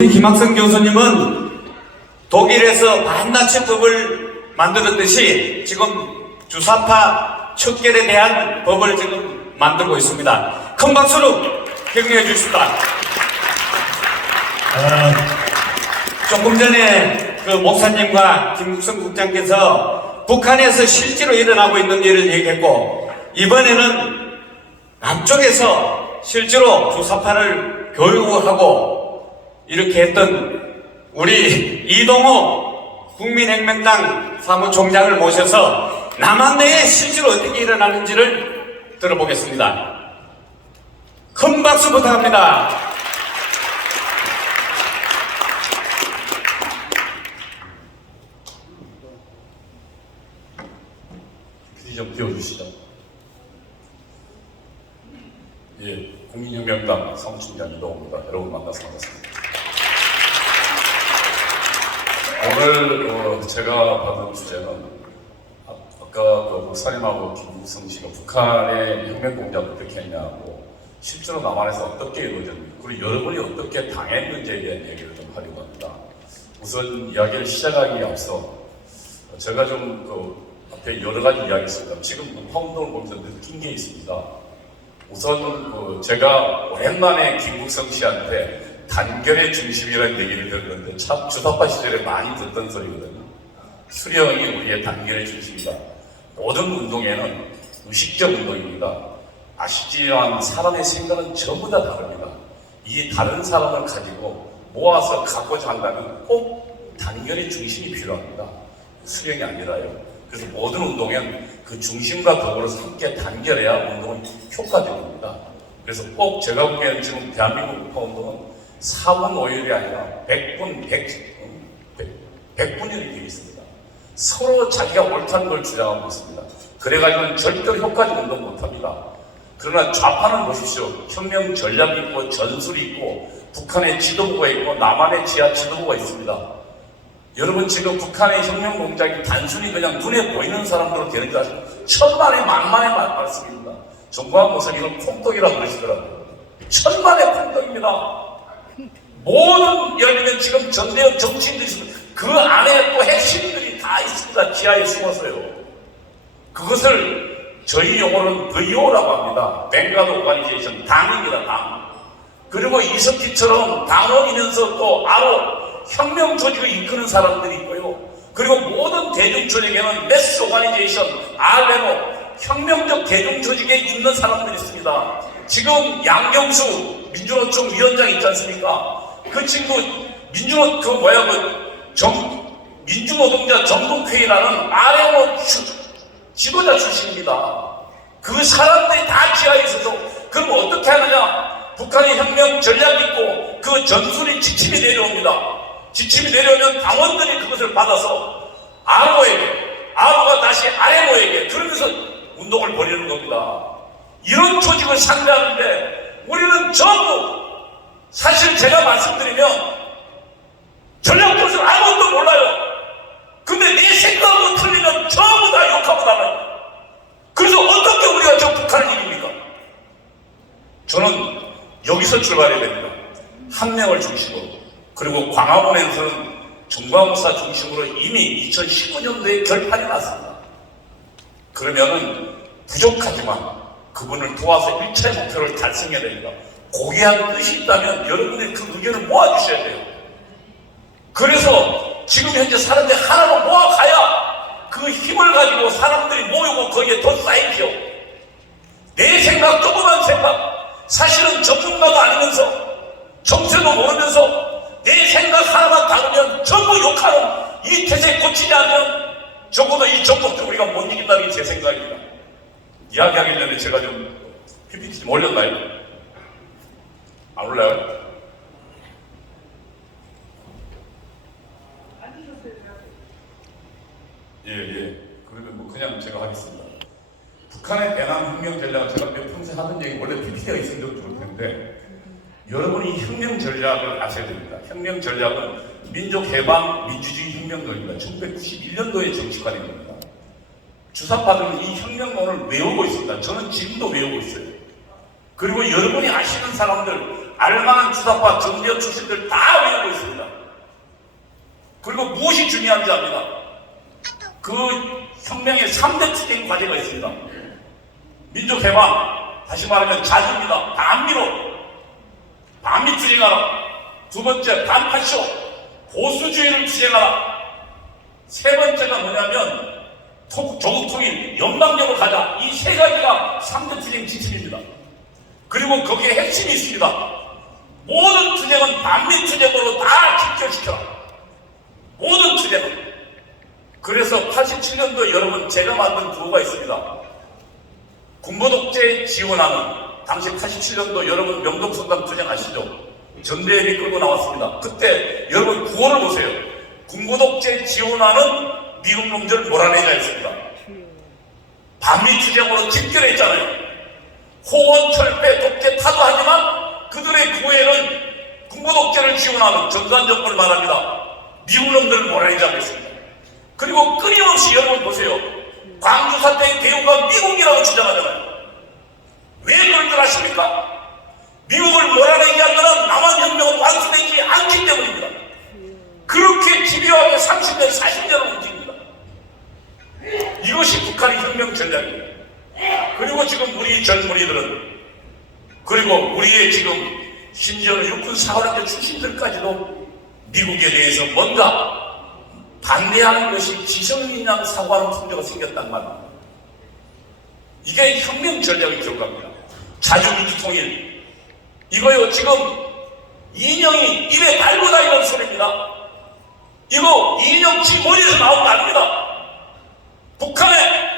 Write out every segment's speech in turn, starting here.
김학성 교수님은 독일에서 반나치법을 만들었듯이 지금 주사파 척결에 대한 법을 지금 만들고 있습니다. 큰 박수로 격려해 주십니다. 어, 조금 전에 그 목사님과 김국성 국장께서 북한에서 실제로 일어나고 있는 일을 얘기했고 이번에는 남쪽에서 실제로 주사파를 교육하고 이렇게 했던 우리 이동호 국민혁명당 사무총장을 모셔서 남한 내에 실제로 어떻게 일어나는지를 들어보겠습니다. 큰 박수 부탁합니다. 좀 띄워주시죠. 예, 국민혁명당 사무총장 이동호입니다. 여러분 만나서 반갑습니다. 오늘 어, 제가 받은 주제는 아, 아까 그 목사님하고 김국성 씨가 북한의 혁명 공작 어떻게 했냐고 실제로 남한에서 어떻게 이루어졌는지 그리고 여러분이 어떻게 당했는지에 대한 얘기를 좀 하려고 합니다. 우선 이야기를 시작하기에 앞서 제가 좀그 앞에 여러 가지 이야기 있습니다. 지금 파운드를 보면서 느낀 게 있습니다. 우선 그 제가 오랜만에 김국성 씨한테 단결의 중심이라는 얘기를 들었는데 참 주사파 시절에 많이 듣던 소리거든요. 수령이 우리의 단결의 중심이다. 모든 운동에는 의식적 운동입니다. 아시지만 사람의 생각은 전부 다 다릅니다. 이 다른 사람을 가지고 모아서 갖고자 한다면 꼭 단결의 중심이 필요합니다. 수령이 아니라요. 그래서 모든 운동엔 그 중심과 더불어서 함께 단결해야 운동은 효과적입니다. 그래서 꼭 제가 보기에는 지금 대한민국 운동은 4분 5일이 아니라 100분 100, 100, 100분율이 되어 있습니다. 서로 자기가 옳다는 걸 주장하고 있습니다. 그래가지고는 절대로 효과적 운동 못합니다. 그러나 좌파는 보십시오. 혁명 전략이 있고 전술이 있고 북한의 지도부가 있고 남한의 지하 지도부가 있습니다. 여러분 지금 북한의 혁명 공작이 단순히 그냥 눈에 보이는 사람들로 되는 줄 아십니까? 천만의 만만의 말- 말씀입니다. 정광 목사님은 콩떡이라고 그러시더라고요. 천만의 콩떡입니다. 모든 들면 지금 전대협 정치인들이 있습니다. 그 안에 또 핵심들이 다 있습니다. 지하에 숨어서요. 그것을 저희 용어로는 VO라고 합니다. 뱅가드 오가니제이션 당입니다. 당. 그리고 이석기처럼 당원이면서 또 아로 혁명 조직을 이끄는 사람들이 있고요. 그리고 모든 대중 조직에는 메스 오가니제이션, 알레노, 혁명적 대중 조직에 있는 사람들이 있습니다. 지금 양경수 민주노총 위원장 있지 않습니까? 그 친구 민주노 그 뭐야 그 정, 민주노동자 정동회의라는 아레노 추, 지도자 출신입니다. 그 사람들이 다 지하에 있어서 그럼 어떻게 하느냐? 북한의 혁명 전략이 있고 그 전술이 지침이 내려옵니다. 지침이 내려오면 당원들이 그것을 받아서 아로에게, 아로가 다시 아레노에게 그러면서 운동을 벌이는 겁니다. 이런 조직을 상대하는데 우리는 전부 사실 제가 말씀드리면 전략 것을 아무것도 몰라요. 근데 내 생각하고 틀리면 전부 다 욕하고 나가요. 그래서 어떻게 우리가 저 북한을 이깁니까? 저는 여기서 출발해야 됩니다. 한 명을 중심으로. 그리고 광화문에서는 정광호사 중심으로 이미 2019년도에 결판이 났습니다. 그러면은 부족하지만 그분을 도와서 1차의 목표를 달성해야 됩니다. 고귀한 뜻이 있다면 여러분의 그 의견을 모아주셔야 돼요. 그래서 지금 현재 사람들이 하나로 모아가야 그 힘을 가지고 사람들이 모이고 거기에 더 쌓이죠. 내 생각, 조그만 생각, 사실은 전문가도 아니면서 정체도 모르면서 내 생각 하나만 다르면 전부 욕하는 이 태세 고치지 않으면 적어도 이 전국도 우리가 못 이긴다는 게 제 생각입니다. 이야기하기 전에 제가 좀 PPT 좀 올렸나요? 안 올라요? 예, 예. 그러면 뭐 그냥 제가 하겠습니다. 북한의 대남 혁명 전략은 제가 몇 평생 하던 얘기 원래 PPT가 있으면 좀 좋을 텐데 여러분이 이 혁명 전략을 아셔야 됩니다. 혁명 전략은 민족 해방 민주주의 혁명론입니다. 1991년도에 정치관인 겁니다. 주사파들은 이 혁명론을 외우고 있습니다. 저는 지금도 외우고 있어요. 그리고 여러분이 아시는 사람들 알만한 주사파 정대현 출신들 다 외우고 있습니다. 그리고 무엇이 중요한지 압니다. 그 혁명의 3대 추진 과제가 있습니다. 민족해방, 다시 말하면 자주입니다. 반미로, 반미 투쟁하라. 두 번째, 반파쇼, 보수주의를 투쟁하라. 세 번째가 뭐냐면, 토- 조국 통일, 연방적으로 가자. 이 세 가지가 3대 투쟁 지침입니다. 그리고 거기에 핵심이 있습니다. 모든 투쟁은 반미 투쟁으로 다 집결시켜라. 모든 투쟁은. 그래서 87년도 여러분 제가 만든 구호가 있습니다. 군부독재 지원하는 당시 87년도 여러분 명동성당 투쟁하시죠? 전대협이 끌고 나왔습니다. 그때 여러분 구호를 보세요. 군부독재 지원하는 미국 놈들 몰아내자였습니다. 반미 투쟁으로 집결했잖아요. 호원, 철폐, 독재 타도하지만 그들의 구호에는 군부독재를 지원하는 전두환 정권을 말합니다. 미국 놈들을 몰아내자고 했습니다. 그리고 끊임없이 여러분 보세요. 광주 사태의 배후가 미국이라고 주장하잖아요. 왜 그런 줄 아십니까? 미국을 몰아내기 하면 남한혁명은 완수되지 않기 때문입니다. 그렇게 집요하게 30년, 40년을 움직입니다. 이것이 북한의 혁명 전략입니다. 그리고 지금 우리 젊은이들은 그리고 우리의 지금 심지어는 육군 사관학교 출신들까지도 미국에 대해서 뭔가 반대하는 것이 지성민양 사고하는 풍조가 생겼단 말입니다. 이게 혁명 전략의 결과입니다. 자주민주 통일. 이거요, 지금 이인영이 입에 달고 다니는 소리입니다. 이거 이인영 지 머리에서 나온 거 아닙니다. 북한의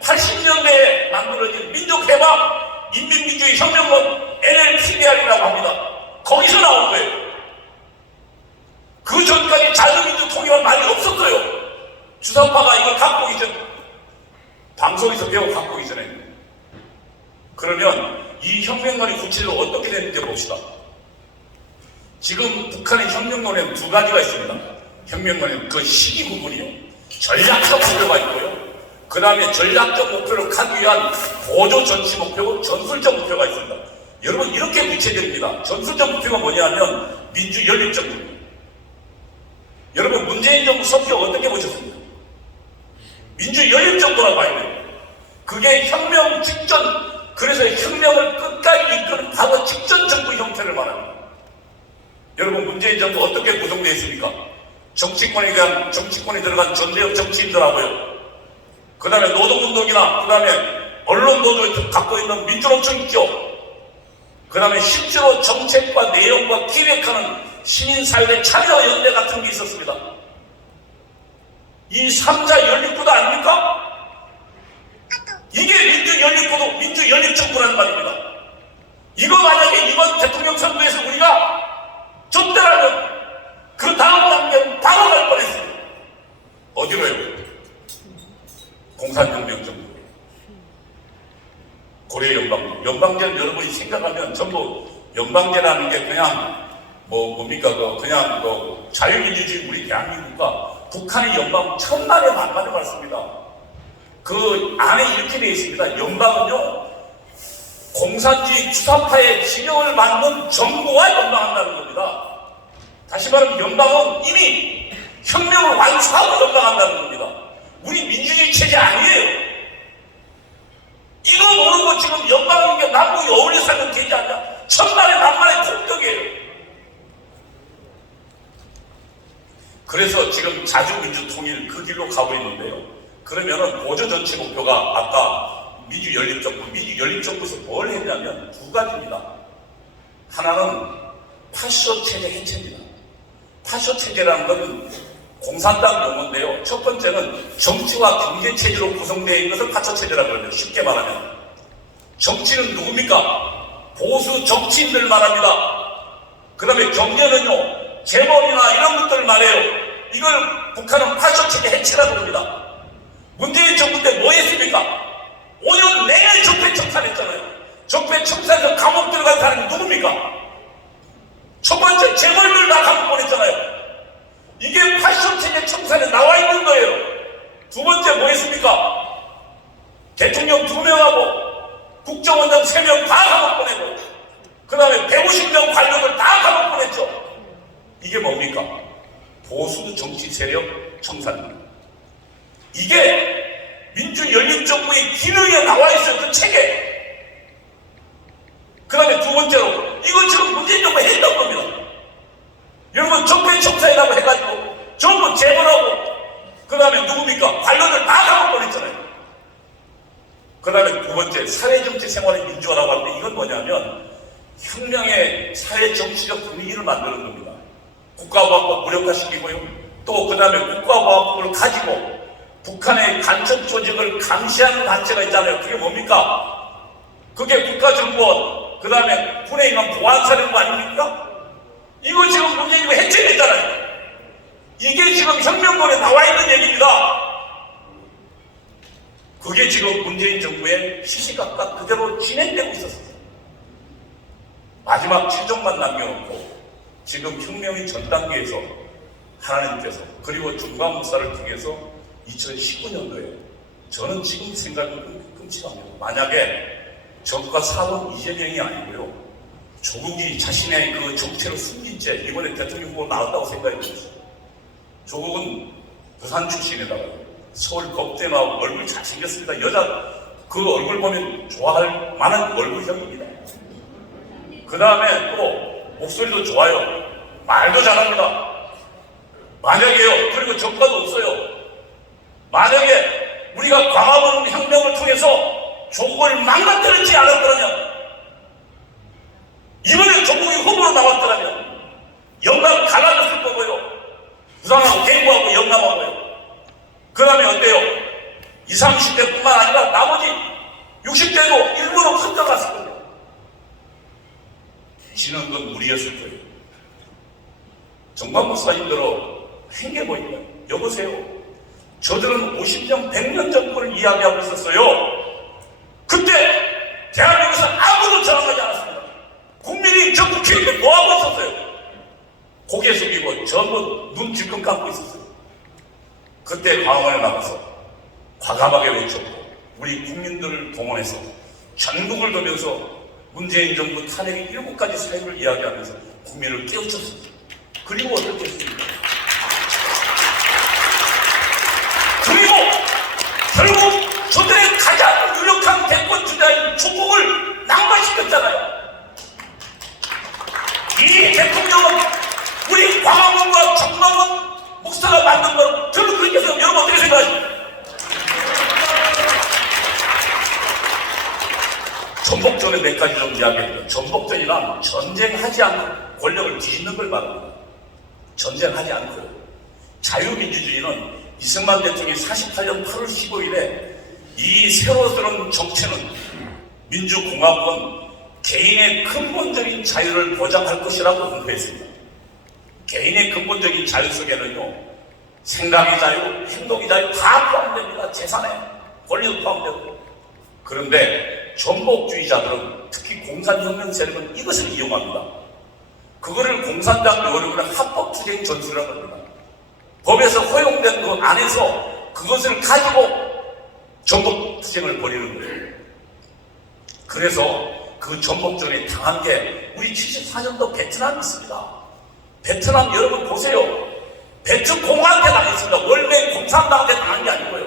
80년대에 만들어진 민족해방 인민민주의 혁명론 NLTBR이라고 합니다. 거기서 나온 거예요. 그 전까지 자유민주 통일은 말이 없었어요. 주사파가 이걸 갖고 오기 전, 방송에서 배워 갖고 오기 전에. 그러면 이 혁명론이 구체적으로 어떻게 되는지 봅시다. 지금 북한의 혁명론에는 두 가지가 있습니다. 혁명론에는 그 시기 부분이요. 전략적 목표가 있고요. 그 다음에 전략적 목표를 가기 위한 보조 전시 목표고 전술적 목표가 있습니다. 여러분 이렇게 구체됩니다. 전술적 목표가 뭐냐면 민주 연립적 목표. 여러분 문재인 정부 성격 어떻게 보셨습니까? 민주 연립 정부라고 봐야 돼요. 그게 혁명 직전 그래서 혁명을 끝까지 이끄는 바로 직전 정부 형태를 말합니다. 여러분 문재인 정부 어떻게 구성되어 있습니까? 정치권에 대한 정치권에 들어간 전대협 정치인들하고요. 그 다음에 노동운동이나 그 다음에 언론 노조 갖고 있는 민주노총 있죠. 그 다음에 실제로 정책과 내용과 기획하는 시민사회의 참여연대 같은 게 있었습니다. 이 3자 연립구도 아닙니까? 이게 민주연립구도 민주연립정부라는 말입니다. 이거 만약에 이번 대통령 선거에서 우리가 졌더라면 그 다음 단계는 바로 갈 뻔했습니다. 어디로요? 공산혁명 정부. 고려 연방제. 연방제는 여러분이 생각하면 전부 연방제라는 게 그냥 뭐 뭡니까 그 그냥 그 자유민주주의 우리 대한민국과 북한의 연방 천만에 맞습니다. 그 안에 이렇게 되어 있습니다. 연방은요 공산주의 주사파의 진영을 받는 정부와 연방한다는 겁니다. 다시 말하면 연방은 이미 혁명을 완수하고 연방한다는 겁니다. 우리 민주주의 체제 아니에요. 이거 모르고 지금 연방인게 남북이 어울려 살면 되지 않냐? 천만의 만만의 공격이에요. 그래서 지금 자주민주통일 그 길로 가고 있는데요. 그러면은 보조 전체 목표가 아까 민주연립정부, 민주연립정부에서 뭘 했냐면 두 가지입니다. 하나는 파쇼 체제 해체입니다. 파쇼 체제라는 것은 공산당 용어인데요. 첫 번째는 정치와 경제 체제로 구성되어 있는 것을 파쇼 체제라고 합니다. 쉽게 말하면 정치는 누굽니까? 보수 정치인들 말합니다. 그 다음에 경제는요, 재벌이나 이런 것들 말해요. 이걸 북한은 파쇼 체계 해체라고 합니다. 문재인 정부 때 뭐 했습니까? 5년 내내 적폐 청산했잖아요. 적폐 청산해서 감옥 들어간 사람이 누굽니까? 첫 번째 재벌들 다 감옥 보냈잖아요. 이게 파쇼 체계 청산에 나와 있는 거예요. 두 번째 뭐 했습니까? 대통령 두 명하고 국정원장 세 명 다 감옥 보내고 그 다음에 150명 관료 이게 뭡니까? 보수 정치 세력 청산입니다. 이게 민주연립정부의 기능에 나와 있어요. 그 책에. 그 다음에 두 번째로, 지금 문재인 정부가 했던 겁니다. 여러분, 적폐청사이라고 해가지고 전부 재벌하고, 그 다음에 누굽니까? 관료들 다 잡아버렸잖아요. 그 다음에 두 번째, 사회정치 생활의 민주화라고 하는데 이건 뭐냐면, 혁명의 사회정치적 분위기를 만드는 겁니다. 국가보안법 무력화시키고요. 또 그 다음에 국가보안법을 가지고 북한의 간첩 조직을 감시하는 단체가 있잖아요. 그게 뭡니까? 그게 국가정보원, 그 다음에 군에 있는 보안사령부 아닙니까? 이거 지금 문재인이 해체했잖아요. 이게 지금 혁명권에 나와 있는 얘기입니다. 그게 지금 문재인 정부의 시시각각 그대로 진행되고 있었습니다. 마지막 최종만 남겨놓고 지금 혁명의 전 단계에서 하나님께서 그리고 중간 목사를 통해서 2019년도에 저는 지금 생각이 끔찍합니다. 만약에 정과 사원 이재명이 아니고요. 조국이 자신의 그 정체를 숨긴 채 이번에 대통령 후보 나왔다고 생각이 들었어요. 조국은 부산 출신에다가 서울 법대 나오고 얼굴 잘생겼습니다. 여자 그 얼굴 보면 좋아할 만한 얼굴형입니다. 그 다음에 또 목소리도 좋아요. 말도 잘합니다. 만약에요. 그리고 정과도 없어요. 만약에 우리가 광화문 혁명을 통해서 조국을 망가뜨리지 않았더라면 후보로 나왔더라면 영남 갈라졌을 거고요. 부산하고 대구하고 영남하고요. 그 다음에 어때요? 20, 30대뿐만 아니라 나머지 60대도 일부러 흔들어갔을 거예요. 지는 건 무리였을 거예요. 정관 목사님들로 행해 보입니다. 여보세요. 저들은 50년, 100년 정권을 이야기하고 있었어요. 고개 숙이고 전부 눈 질끈 감고 있었어요. 그때 광화문에 나가서 과감하게 외쳤고 우리 국민들을 동원해서 전국을 돌면서 문재인 정부 탄핵의 일곱 가지 사유를 이야기하면서 국민을 깨우쳤습니다. 그리고 어떻게 했습니까? 그리고 결국 저들의 가장 유력한 대권 주자인 중국을 낭만시켰잖아요. 이 대통령은 광화문과 정광훈 목사가 만든 걸 저는 그렇게 해서 여러분 어떻게 생각하십니까? 전복전에 몇 가지 좀 이야기해요. 전복전이란 전쟁하지 않고 권력을 뒤집는 걸 말합니다. 전쟁하지 않고요. 자유민주주의는 이승만 대통령이 48년 8월 15일에 이 새로 들은 정체는 민주공화국은 개인의 근본적인 자유를 보장할 것이라고 공부했습니다. 개인의 근본적인 자유 속에는요, 생각의 자유, 행동의 자유 다 포함됩니다. 재산에 권리도 포함되고. 그런데 전복주의자들은 특히 공산혁명 세력은 이것을 이용합니다. 그거를 공산당 여러분의 합법투쟁 전술이라고 합니다. 법에서 허용된 그 안에서 그것을 가지고 전복투쟁을 벌이는 거예요. 그래서 그 전복전에 당한 게 우리 74년도 베트남이 있습니다. 베트남 여러분 보세요. 베트공한테 당했습니다. 원래 공산당한테 당한 게 아니고요.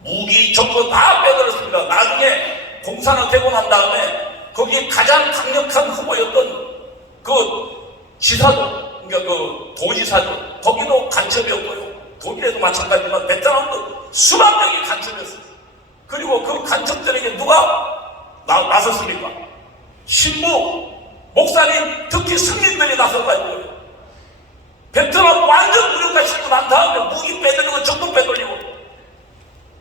무기 전부 다 빼들었습니다. 나중에 공산화 되고 난 다음에 거기 가장 강력한 후보였던 그 지사도, 그러니까 그 도지사도 거기도 간첩이었고요. 독일에도 마찬가지지만 베트남도 수만 명이 간첩이었어요. 그리고 그 간첩들에게 누가 나, 나섰습니까? 신부, 목사님, 특히 승민들이 나서가지고 베트남 완전 무력화 시키고 난 다음에 무기 빼돌리고 정부 빼돌리고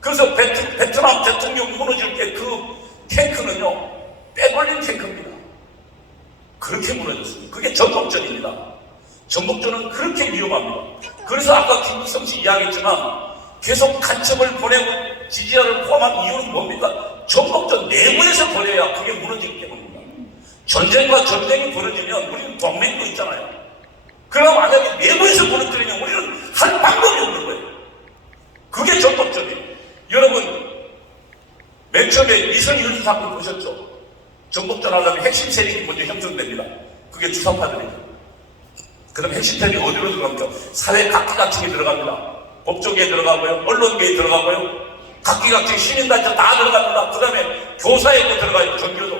그래서 베트, 베트남 대통령 무너질 때 그 탱크는요 빼돌린 탱크입니다. 그렇게 무너졌습니다. 그게 전복전입니다. 전복전은 그렇게 위험합니다. 그래서 아까 김무성 씨 이야기했지만 계속 간첩을 보내고 지지자를 포함한 이유는 뭡니까? 전복전 내부에서 벌여야 그게 무너지기 때문입니다. 전쟁과 전쟁이 벌어지면 우리는 동맹도 있잖아요. 그럼 만약에 내부에서 무너뜨리면 우리는 할 방법이 없는 거예요. 그게 전복전이에요. 여러분, 맨 처음에 이선희 윤수 사건 보셨죠? 전복전 하려면 핵심 세력이 먼저 형성됩니다. 그게 주사파들이죠. 그럼 핵심템이 어디로 들어갑니까? 사회 각기각층에 들어갑니다. 법조계에 들어가고요. 언론계에 들어가고요. 각기각층 시민단체 다 들어갑니다. 그 다음에 교사에도 들어가요. 전교도.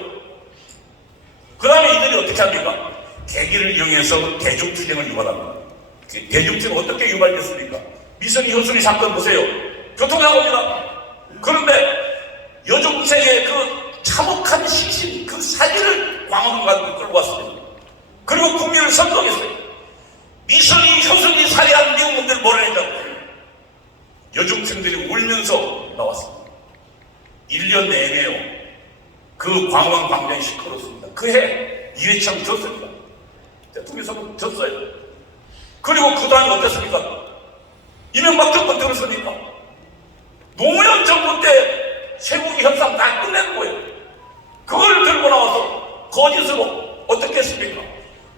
그 다음에 이들이 어떻게 합니까? 계기를 이용해서 대중투쟁을 유발합니다. 그 대중투쟁 어떻게 유발됐습니까? 미선이 현순이 사건 보세요. 교통사고입니다. 그런데 여중생의 그 참혹한 시신, 그 사진을 광화문 가지고 끌고 왔습니다. 그리고 국민을 선동했어요. 미선이 현순이 살해한 미국민들 몰아내자고 여중생들이 울면서 나왔습니다. 1년 내내요. 그 광화문 광장이 시끄럽습니다. 그해 이회창 졌습니다. 대통령 선거 졌어요. 그리고 그 다음에 어땠습니까? 이명박 정권 들었습니까? 노무현 정부 때 세국이 협상 다 끝낸 거예요. 그걸 들고 나와서 거짓으로 어떻게 했습니까?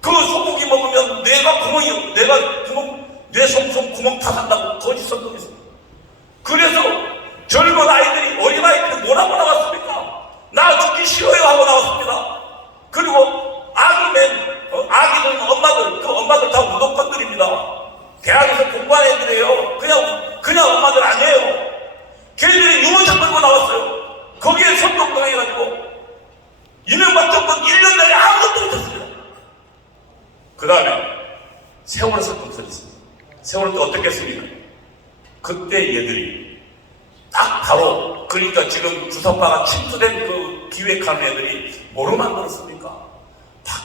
그 소고기 먹으면 뇌가 구멍이, 뇌가 구멍, 뇌 송송 구멍 타산다고 거짓 선동했습니다. 그래서 젊은 아이들이, 어린 아이들이 뭐라고 나왔습니까?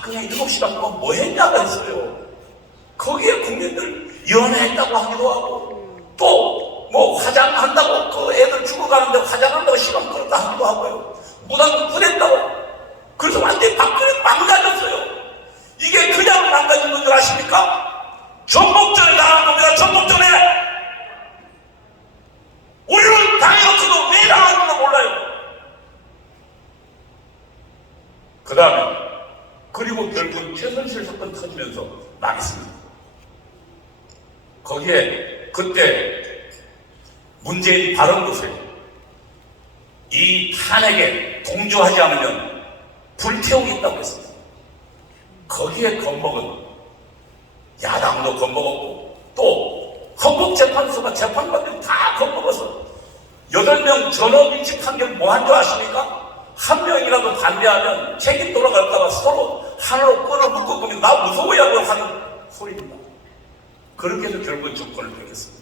박근혜 7시 갖고 뭐 했냐고 했어요. 거기에 국민들 연애했다고 하기도 하고 또 뭐 화장한다고 그 애들 죽어가는데 화장한다고 시간 끌었다 하기도 하고요. 무당 보냈다고 그래서 완전히 박근혜 망가졌어요. 이게 그냥 망가진 건 줄 아십니까? 전복전에 당한 겁니다. 전복전에 우리는 당해놓고도 왜 당하는지도 몰라요. 그 다음에 그리고 결국 최선실 사건 터지면서 망했습니다. 거기에 그때 문재인 발언 보세요. 이 탄핵에 동조하지 않으면 불태우겠다고 했습니다. 거기에 겁먹은 야당도 겁먹었고 또 헌법재판소가 재판관들이 다 겁먹어서 여덟 명 전원인지 판결 뭐한 줄 아십니까? 한 명이라도 반대하면 책임 돌아갈까봐 서로 하나로 끈을 묶고 보면 나 무서워야고 하는 소리입니다. 그렇게 해서 결국은 정권을 뺏겼습니다.